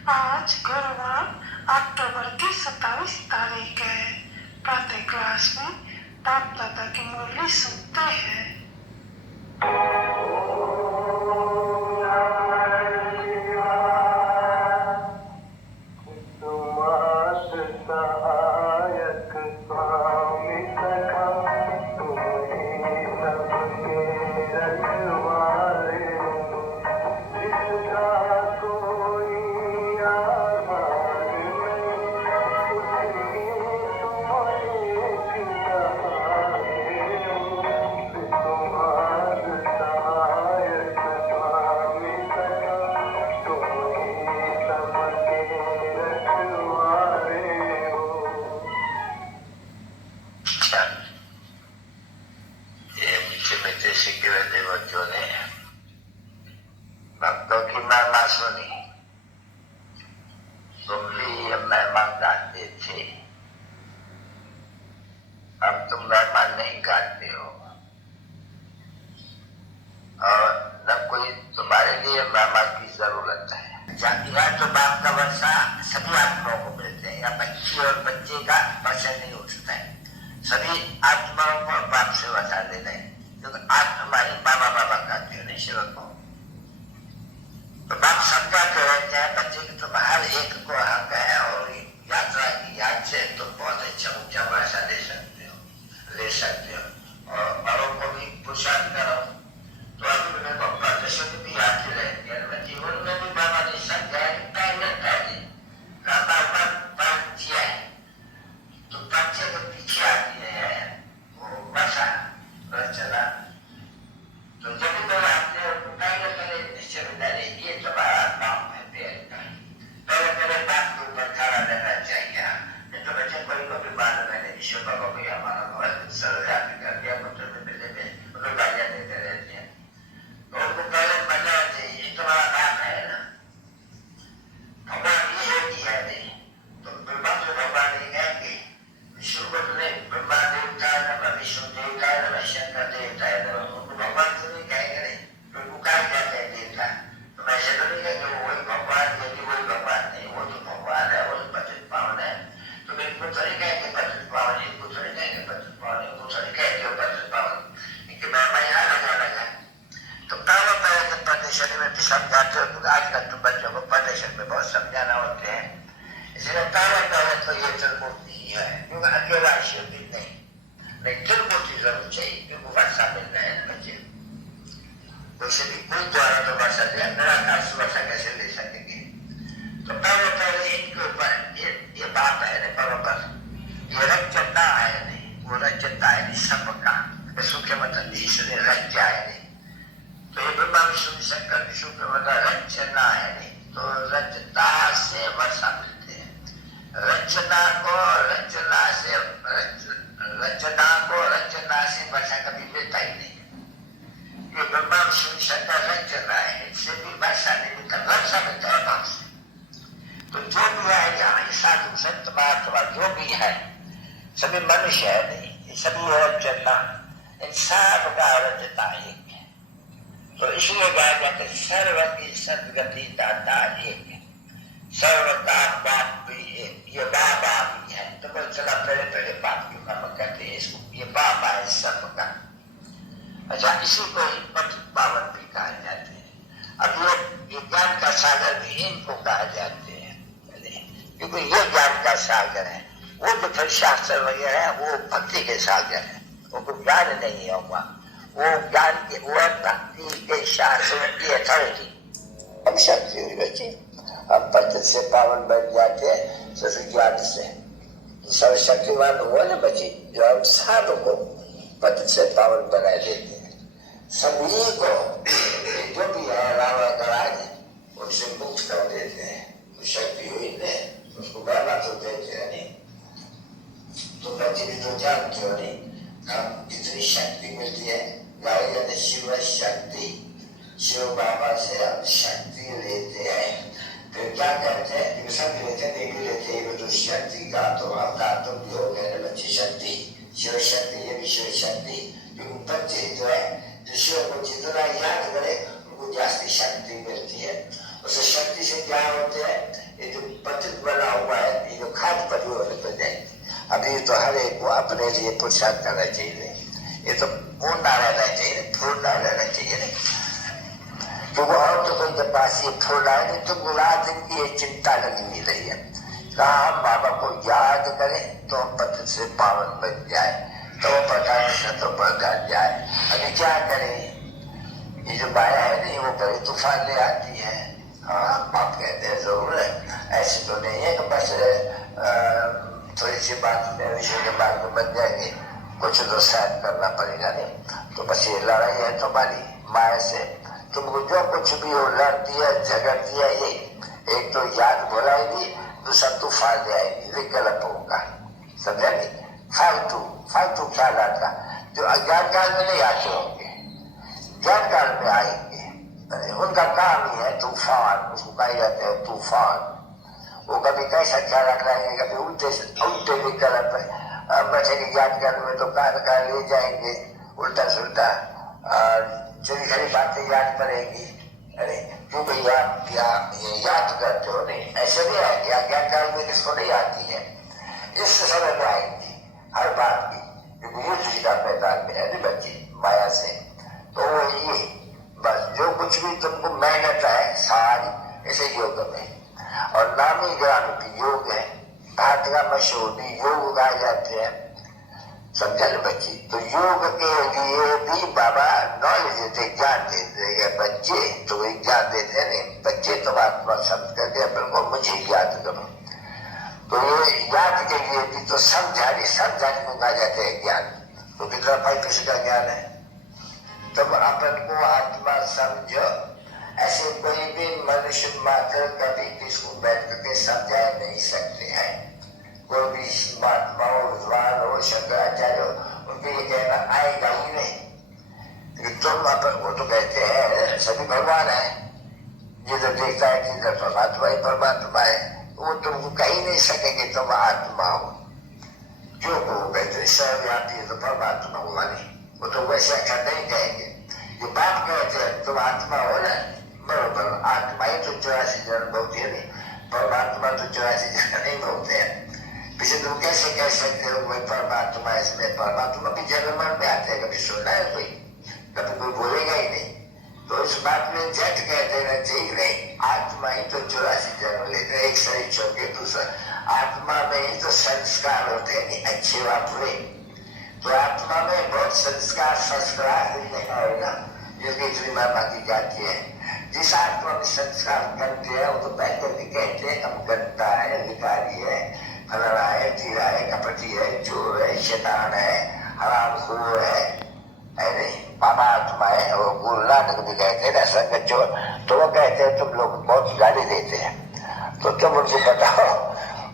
आज गुरुवार अक्टूबर की 27 तारीख है। प्रातः क्लास में बाप दादा की मुरली सुनते हैं। भक्तों की महिमा सुनी, तुम भी ये महिमा गाते थे, अब तुम महिमा नहीं गाते हो और न कोई तुम्हारे लिए महिमा की जरूरत है। जातिया तो बाप का वर्षा सभी आत्माओं को मिलते हैं, या बच्ची और बच्चे का वर्षा नहीं उठता है। सभी आत्माओं को बाप से वर्षा लेना है, क्योंकि आत्मा ही बाबा बाबा कहते हो नहीं सेवक को। तो बाप समझाते रहते हैं बच्चे की तुम हर एक को हक है और यात्रा की याद से तुम बहुत अच्छा ऊंचा वर्षा ले सकते हो और बड़ों को भी पुरुषार्थ करो। तो अभी मेरे को प्रदर्शन भी आती रहती है, मैं जीवन में भी बाबा ने समझाया कि पहले किया है तो बच्चे के पीछे आती है वो वर्षा चला। तो जब भी लोग आते हैं तो पहले निश्चय डाले ये तुम्हारा काम है, पहले बात के ऊपर खड़ा रहना चाहिए। नहीं तो बच्चे कोई को भी बात मैंने ईश्वर बाबा को हमारा बहुत सरल कर दिया, पुत्र में मिले में उनको गालियां देते रहते हैं। तो उनको पहले बताना चाहिए ये तुम्हारा काम है ना, भगवान ये एक ही है नहीं। तो ब्रह्मा तो भगवान नहीं कहेंगे, विष्णु को तो नहीं, ब्रह्मा देवता है ना, विष्णु देवता है ना, शंकर देवता है ना, उनको भगवान तो नहीं कहेंगे नहीं। तो पुकार कहते हैं देवता, तो ऐसे तो नहीं कहेंगे वही भगवान, यदि वही भगवान नहीं, वो तो भगवान है, वही पतित पावन है। तो मेरे को थोड़ी कहेंगे पतित पावन, इनको थोड़ी कहेंगे पतित पावन, इनको थोड़ी कहेंगे पतित पावन, इनके मैं यहाँ लगा। तो पहले जब प्रदर्शन में भी समझाते हो, क्योंकि आजकल तुम बच्चों को प्रदर्शन में बहुत समझाना होते हैं, इसलिए पहले तो ये त्रिमूर्ति ही है, क्योंकि अकेला शिव भी नहीं त्रिमूर्ति जरूर चाहिए, क्योंकि वर्षा मिलना है बच्चे वैसे भी कोई द्वारा तो वर्षा दिया निराकार से वर्षा कैसे ले सकेंगे। तो पहले इनके ऊपर ये बात है नहीं बराबर, ये रचना है नहीं, वो रचना है नहीं सबका, सुखे मतलब इसलिए रचा है नहीं। तो ये ब्रह्मा विष्णु शंकर विष्णु के मतलब रचना है नहीं, तो रचना से वर्षा मिलते हैं। रचना को रचना से वर्षा कभी मिलता ही नहीं। ये ब्रह्मा विष्णु शंकर रचना है, इससे भी वर्षा नहीं मिलता, वर्षा मिलता है बाप से। तो जो भी है यहाँ साधु संत महात्मा जो भी है सभी मनुष्य है नहीं, ये सभी रचना, इन सब का रचना एक है। तो इसलिए कहा जाता है सर्व की सदगति दाता एक है, सर्व का बाप भी एक, ये बाबा भी है। तो कोई चला पहले बाप क्यों काम करते हैं इसको, ये बाबा है सबका। अच्छा, इसी को ही पतित पावन भी कहा जाते हैं। अब ये ज्ञान का सागर भी इनको कहा जाते हैं, क्योंकि ये ज्ञान का सागर है। वो जो फिर शास्त्र वगैरह है वो भक्ति के सागर है, उनको ज्ञान नहीं होगा, वो ज्ञान के वो भक्ति के शास्त्र की अथॉरिटी हम शक्ति हुई बच्चे। हम पतित से पावन बन जाते हैं सिर्फ ज्ञान से। सर्वशक्तिमान हुआ ना बच्चे, जो हम सबको पतित से पावन बना देते हैं। सभी को जो भी है रावण का राज उनसे मुक्त कर देते हैं। शक्ति हुई ने उसको गाना तो देते हैं नहीं, तो बच्चे भी तो जानते हो नहीं हम कितनी शक्ति मिलती है। गाय जाते शिव शक्ति, शिव बाबा से हम शक्ति लेते हैं। फिर क्या करते हैं, सब लेते हैं, नहीं भी लेते हैं, तो शक्ति का तो हम का तो भी हो गए ना बच्चे, शक्ति शिव शक्ति, ये भी शिव शक्ति। क्योंकि बच्चे जो है जो शिव को जितना याद करे उनको जास्ती शक्ति मिलती है। उस शक्ति से क्या होते हैं, अभी तो हर एक को अपने लिए पुरुषार्थ करना चाहिए। ये तो पूर्ण रहना चाहिए, पूर्ण रहना चाहिए। क्योंकि और तो कोई के पास ये फूल आए नहीं, तो रात दिन की ये चिंता लगी हुई रही है। कहा हम बाबा को याद करें तो पत्र से पावन बन जाए, तो प्रकार से तो बढ़ जाए। अभी क्या करें, ये जो माया है नहीं, वो कभी तूफान ले आती है। हाँ, आप कहते हैं जरूर है, ऐसे तो नहीं है कि बस थोड़ी सी बात में विषय के बाद में बन जाएंगे, कुछ तो शायद करना पड़ेगा। नहीं तो बस ये लड़ाई है तुम्हारी माया से। तुमको जो कुछ भी हो, लड़ दिया, झगड़ दिया, ये एक तो याद भुलाएगी, दूसरा तूफान ले आएगी, विकल्प होगा। समझा नहीं? फालतू ख्याल आता जो अज्ञान काल में नहीं आते होंगे, ज्ञान काल में आएंगे। उनका काम ही है तूफान, उसको कहा जाते हैं तूफान। वो कभी कैसा ख्याल रख लाएंगे, कभी उल्टे विकल्प बच्चे के ज्ञान काल में तो कान ले जाएंगे, उल्टा सुल्टा चोरी खरी बातें याद करेंगी। अरे क्यों भैया याद करते हो? नहीं, ऐसे नहीं आएंगे। अज्ञान काल में किसको नहीं आती है, इस समय में आएंगी हर बात की, क्योंकि युद्ध का मैदान में है बच्चे माया से। तो ये बस जो कुछ भी तुमको मेहनत है सारी इसे योग में, और नामी ग्राम की योग है, भारत का मशहूर योग गाए जाते हैं। समझा ना बच्चे? तो योग के लिए भी बाबा नॉलेज देते, ज्ञान देते। बच्चे तो वही ज्ञान देते नहीं, बच्चे तो आत्मा समझ करके अपन को मुझे याद करो। तो ये याद के लिए भी तो समझाने को कहा जाते हैं ज्ञान। तो कितना भाई किसी का ज्ञान है, तब अपन को आत्मा समझो। ऐसे कोई भी मनुष्य मात्र कभी किसको बैठ करके समझा नहीं सकते हैं। कोई भी महात्मा हो, विद्वान हो, शंकराचार्य हो, उनके ये कहना आएगा ही नहीं। तुम अपन वो तो कहते हैं सभी भगवान है, जिधर देखता है जिधर परमात्मा ही परमात्मा है, वो तुमको कह नहीं सकेंगे तुम आत्मा हो। जो वो कहते सर्वव्यापी है तो परमात्मा हुआ नहीं, वो तो वैसे अच्छा नहीं कहेंगे। ये बात कहते हैं तुम आत्मा हो ना, बरोबर आत्मा ही तो 84 जन्म भोगती है, नहीं परमात्मा तो 84 जन्म नहीं भोगते हैं। पीछे तुम कैसे कह सकते हो वही परमात्मा, इसमें परमात्मा भी जन्म मरण में आते हैं, कभी सुनना है कोई? कभी कोई बोलेगा ही नहीं। तो इस बात में झट कह देना चाहिए, नहीं आत्मा ही तो 84 जन्म लेते, एक शरीर छोड़ के दूसरा। आत्मा में ही तो संस्कार होते हैं, अच्छे व बुरे। तो आत्मा में बहुत संस्कार है ना, जिसकी इतनी महिमा की जाती है। जिस आत्मा में संस्कार करते हैं वो तो बैठकर भी कहते हैं हम गंदा है, भिखारी है, फलाना है, जीरा है, कपटी है, चोर है, शैतान है, हरामखोर है नहीं, बाबा आत्मा है। और गुरु नानक भी कहते हैं ना संगत चोर, तो वो कहते हैं तुम लोग बहुत गाली देते हैं, तो तुम उनको बताओ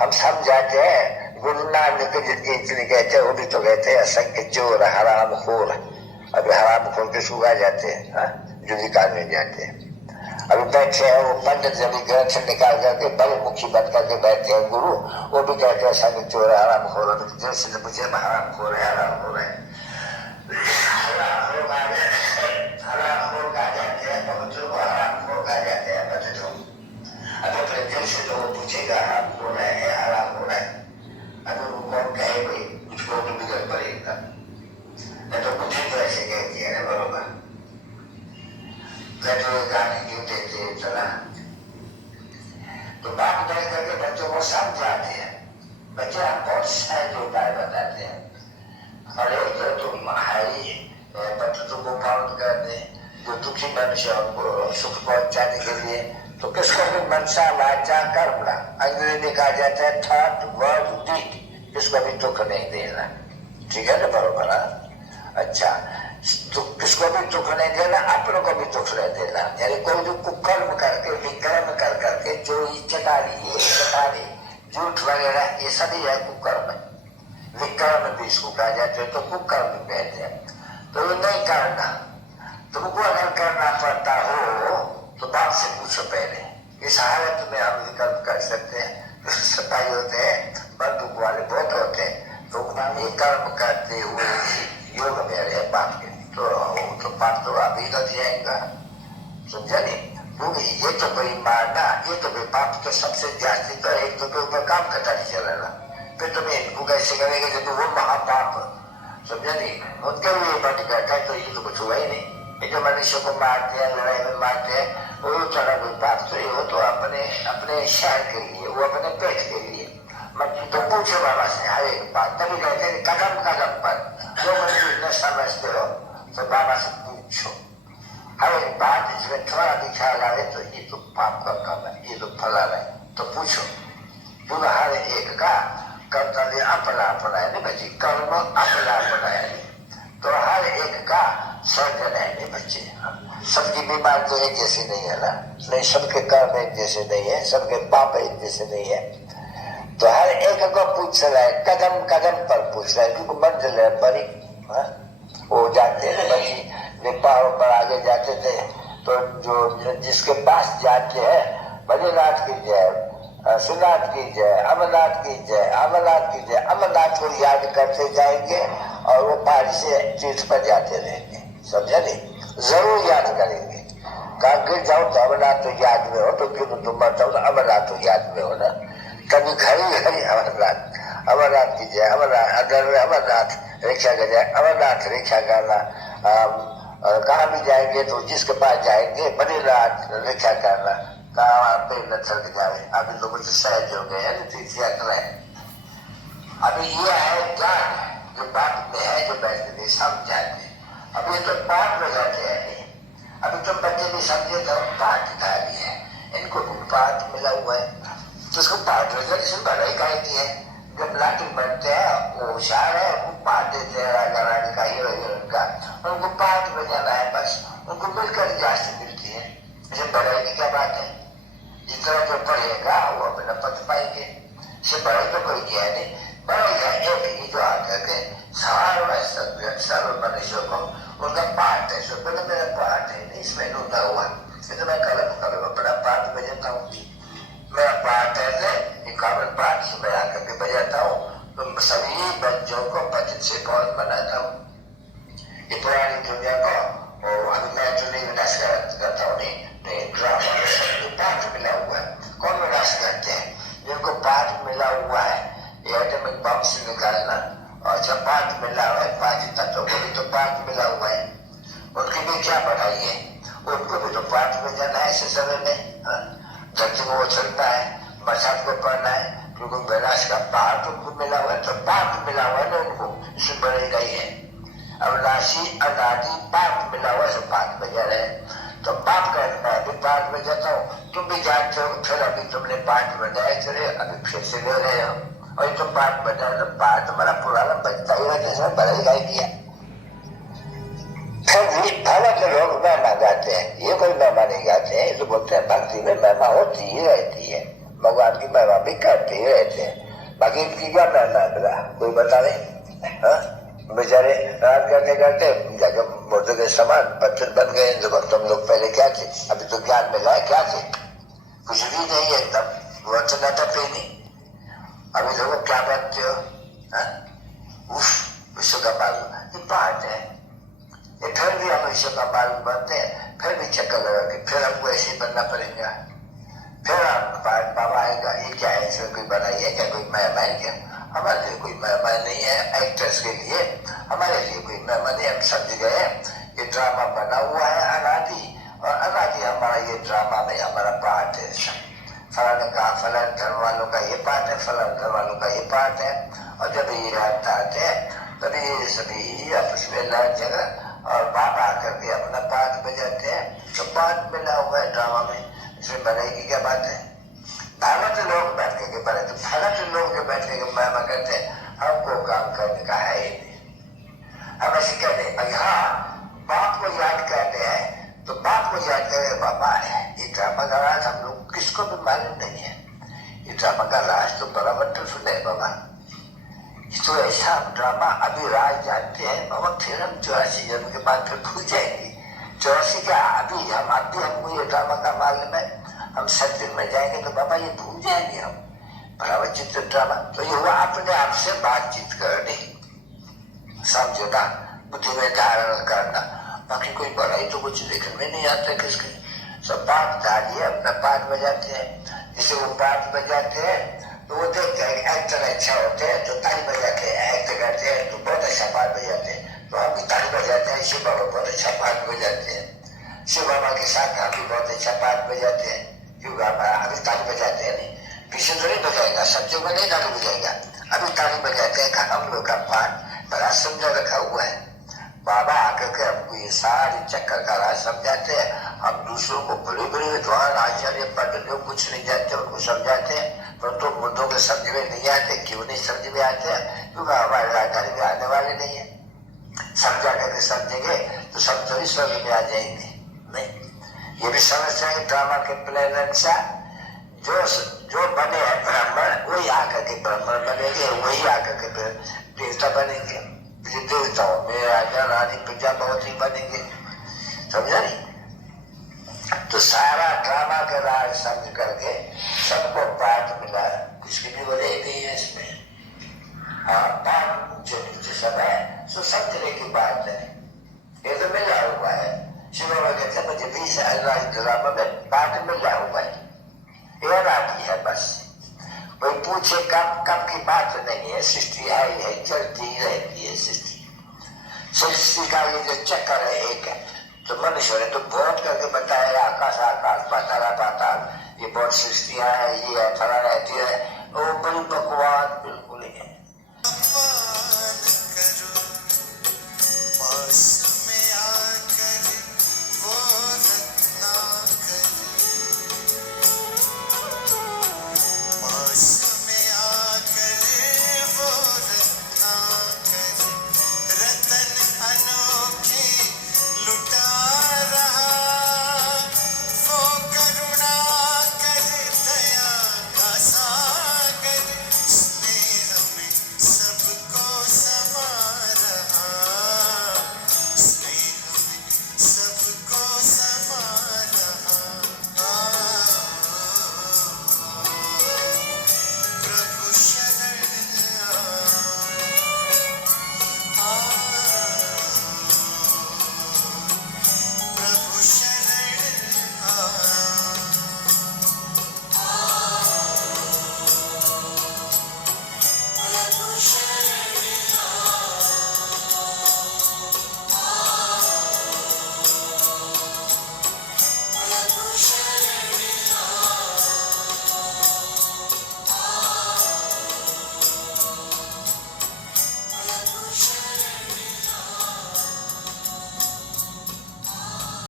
हम समझाते हैं। गुरु नानक जितनी इतनी कहते हैं वो भी तो कहते हैं असंख्य चोर, हरामखोर। अभी हरामखोर के सुगा जाते हैं, जो निकाल में जाते हैं। अभी बैठे हैं वो पंडित जब ग्रंथ निकाल करके बड़े मुखी बन करके बैठे हैं गुरु, वो भी कहते हैं संग चोर है, हरामखोर है। जैसे पूछे हरामखोर है, हरामखोर है, हरामखोर कहा जाते हैं, पवित्र को हरामखोर कहा जाते हैं पवित्र। अगर फिर दिल से तो वो पूछेगा हरामखोर है, हरामखोर है, अगर वो कौन कहे भाई उसको तो बिगड़ पड़ेगा। नहीं तो कुछ तो ऐसे कहती है ना, बरोबर गाने क्यों देते चला। तो बात नहीं करके बच्चों को समझाते हैं। बच्चे आप बहुत सहज उपाय बताते हैं, और एक तो तुम हाई बच्चों को पालन करते जो दुखी मनुष्य उनको सुख पहुंचाने के लिए। तो किसको भी मनसा वाचा कर्म, अंग्रेजी में कहा जाता है थॉट वर्ड डीड, किसको भी दुख नहीं देना। ठीक है ना, बरोबर है? अच्छा, तो किसको भी दुख नहीं देना, अपनों को भी दुख नहीं देना। यानी कोई भी कुकर्म करके, विकर्म कर करके, जो चटारी झूठ वगैरह ये सभी है कुकर्म। विकर्म भी इसको कहा जाता है, तो कुकर्म कहते हैं। तो ये नहीं करना। तुमको अगर करना पड़ता हो तो बाप से पूछो पहले। इस हालत में हम विकल्प कर सकते हैं। सताई होते हैं, बंदूक वाले बहुत होते हैं, तो ये कर्म करते हुए योग में रहे बाप के, तो पाप तो अभी लग जाएगा। समझा नहीं? क्योंकि ये तो कोई मारना, ये तो कोई पाप तो सबसे जास्ती तो एक तो ऊपर काम करता नहीं चलेगा। फिर तुम्हें इनको कैसे करेंगे जब वो महापाप, समझा नहीं, उनके लिए बट करता है, तो ये तो कुछ हुआ ही नहीं। ये जो मनुष्य को मारते हैं, लड़ाई में मारते हैं, वो चढ़ा कोई पाप तो ये हो तो अपने शहर के लिए, वो अपने पेट के लिए। मत तो पूछो बाबा से हर एक बात, तभी कहते हैं कदम कदम पर जो कुछ न समझते हो तो बाबा से पूछो हर एक बात। इसमें थोड़ा भी ख्याल आए तो ये तो पाप का काम है, ये तो फला है, तो पूछो। पूरा हर एक का कर्तव्य अपना अपना है, नहीं बच्चे, कर्म अपना अपना है, तो हर एक का सर्जन है, नहीं बच्चे। सबकी बीमारी तो एक जैसी नहीं है ना, नहीं सबके कर्म एक जैसे नहीं है, सबके पाप एक जैसे नहीं है, तो हर एक को पूछ रहा है, कदम कदम पर पूछ रहा है, क्योंकि मंजिल है बड़ी। वो जाते हैं बच्ची नेपाल पर आगे जाते थे, तो जो जिसके पास जाते हैं, बद्रीनाथ की जय, श्रीनाथ की जय, अमरनाथ की जय, अमरनाथ की जय, अमरनाथ को याद करते जाएंगे और वो पहाड़ से तीर्थ पर जाते रहेंगे, समझा नहीं, जरूर याद करेंगे। कहा गिर जाओ तो अमरनाथ तो याद में हो, तो क्यों तुम मर जाओ तो अमरनाथ तो याद में हो ना, कभी खड़ी खड़ी अमरनाथ, अमरनाथ की जय, अमरनाथ अगर में अमरनाथ रिक्शा का जय, अमरनाथ रिक्शा करना। कहाँ भी जाएंगे तो जिसके पास जाएंगे बद्रीनाथ रिक्शा करना, कहाँ पे न थक जाए। अभी लोगों से सहज हो गए हैं, तीर्थ यात्रा है। अभी ये है ज्ञान जो बात में है, जो बैठते नहीं समझाते, अभी तो पाठ में जाते हैं, अभी तो बच्चे भी समझे तो पाठ धारी है, इनको पाठ मिला हुआ है, तो उसको पाठ में जाने से बड़ा ही काय की है। जब लाठी बनते हैं वो होशियार है, वो पाठ देते हैं राजा रानी का, हीरो हीरोइन का, उनको पाठ में जाना है, बस उनको मिलकर जास्ती मिलती है, इसे बड़ाई की क्या बात है। जितना जो पढ़ेगा वो अपना पद पाएंगे, इसे बड़ाई तो कोई किया नहीं, बड़ाई का एक ही जो आकर के सर्व मनुष्यों को उनका पाठ है, सो बोले मेरा पाठ है, इसमें लूटा हुआ, तो मैं कलम अपना पाठ बजाता हूँ, मेरा पाठ है, इक्यावन पाठ से मैं आकर के बजाता हूँ, तो सभी बच्चों को पचित से कौन बनाता हूँ, ये पुरानी दुनिया को। और अभी मैं जो नहीं विनाश करता हूँ, नहीं ड्रामा में सबको पाठ मिला हुआ है, कौन विनाश करते हैं, जिनको पाठ मिला हुआ है, ये एटॉमिक बम से निकालना, और जब पाठ मिला हुआ है, 5 तत्वों को भी तो पाठ मिला हुआ है, उनकी भी क्या बढ़ाई है, उनको भी तो पाठ में जाना है ऐसे समय में। धरती को चलता है, बरसात को पढ़ना है, क्योंकि विनाश का पाठ उनको मिला हुआ है, तो पाठ मिला हुआ है ना उनको, इसमें बढ़ेगा ही है। अविनाशी अनादि पाठ मिला हुआ है, पाठ में जा रहे हैं, तो पाठ करना है, अभी पाठ में जाता हूँ, तुम भी जानते हो, फिर अभी तुमने पाठ बनाया चले, अभी फिर से ले रहे हो, और तो पाठ बनाया, तो पाठ हमारा पुराना बचता ही रहता है, इसमें बढ़ेगा ही किया। फिर भी भगत लोग महिमा गाते हैं, ये कोई महिमा नहीं गाते हैं, तो बोलते हैं भक्ति में महिमा होती ही रहती है, भगवान की महिमा भी करते ही रहते हैं, बाकी इनकी क्या महिमा है बेटा, कोई बता रहे। बेचारे रात करते करते जब मुर्दे के समान पत्थर बन गए, तुम लोग पहले क्या थे, अभी तो ज्ञान मिला है, क्या थे, कुछ भी नहीं है, एकदम वचन पे नहीं, अभी लोगों क्या बनते हो, विश्व का मालूम, ये बात है, ये फिर भी हम विश्व का मालूम बनते हैं, फिर भी चक्कर लगा के फिर हमको ऐसे ही बनना पड़ेगा, फिर हम बाबा आएगा, ये क्या है, इसमें कोई बनाई है क्या, कोई महिमा है क्या, हमारे लिए कोई महिमा नहीं है, एक्टर्स के लिए हमारे लिए कोई महिमा नहीं, हम समझ गए ये ड्रामा बना हुआ है अनादि, और अनादि हमारा ये ड्रामा में हमारा पार्ट है, फलाने का फलान धर्म वालों का ये पार्ट है, फलान धर्म वालों का ये पार्ट है, और जब ये याद आते हैं तभी सभी आपस में लड़ झगड़ा, और बाप आकर के अपना पाठ बजाते हैं, तो पाठ मिला हुआ है ड्रामा में, इसमें बनाएगी क्या बात है। भारत लोग बैठ के बने, तो भारत लोग जो बैठ के महिमा करते हैं, हमको काम करने का है ही नहीं, हम ऐसे कहते हैं भाई हाँ बाप को याद करते हैं, तो बाप को याद करें, बाबा है, ये ड्रामा का राज हम लोग किसको भी मालूम नहीं है, ये ड्रामा का राज तो बड़ा बट्टू सुने बाबा, तो ऐसा ड्रामा अभी राज जानते हैं बाबा, फिर हम 84 जन्म के बाद फिर भूल जाएंगे, 84 का अभी हमको ये ड्रामा का मालूम है, हम 7 दिन में जाएंगे तो बाबा ये भूल जाएंगे हम, बराबर चित्र ड्रामा, तो ये हुआ अपने आप से बातचीत करनी, समझना, बुद्धि में धारण करना, बाकी कोई बड़ाई तो कुछ देखने में नहीं आता किसकी, सब पाठ धारिये अपना पाठ बजाते हैं, जिसे वो पाठ बजाते हैं तो वो देखते हैं एक्टर अच्छा होते हैं तो ताली बजाते हैं, एक्ट करते हैं तो बहुत अच्छा पाठ बजाते हैं, तो हम भी ताली बजाते हैं। शिव बाबा बहुत अच्छा पाठ बजाते हैं, शिव बाबा के साथ हम भी बहुत अच्छा पाठ बजाते हैं, क्योंकि अभी ताली बजाते हैं नहीं, पीछे तो नहीं बजाएगा, सब जगह नहीं ताली बजाएगा, अभी ताली बजाते हैं। हम लोग का पाठ बड़ा समझा रखा हुआ है। बाबा आकर के हमको ये सारी चक्कर का राज समझाते हैं। हम दूसरों को बड़े बड़े विद्वान आचार्य पंडितों कुछ नहीं जानते, उनको समझाते हैं, परंतु मुद्दों के समझ में नहीं आते। क्यों नहीं समझ में आते हैं? क्योंकि हमारे राजधानी में आने वाले नहीं है। समझा करके समझेंगे तो सब थोड़ी स्वर्ग में आ जाएंगे, नहीं। ये भी समझ रहे ड्रामा के प्लान अनुसार जो बने हैं ब्राह्मण वही आकर के ब्राह्मण बनेंगे, वही आकर के देवता बनेंगे। देवताओं में राजा रानी प्रजा बहुत ही बनेंगे, समझा नहीं? तो सारा ड्रामा का राज समझ करके सबको पाठ मिला, कुछ भी नहीं बोले नहीं है इसमें। हाँ, पाठ जो नीचे सब है सो समझने की बात है, ये तो मिला हुआ है। शिव बाबा कहते हैं मुझे 20 ड्रामा में पाठ मिला हुआ है, ये राजी है बस। कोई पूछे कब कब की बात नहीं है, सृष्टि है चलती रहती है सृष्टि। सृष्टि का ये जो चक्कर है एक है, तो मनुष्य ने तो बहुत करके बताया आकाश आकाश पाताल पाताल, ये बहुत सृष्टियां है, ये है फला रहती है, वो बड़ी बकवास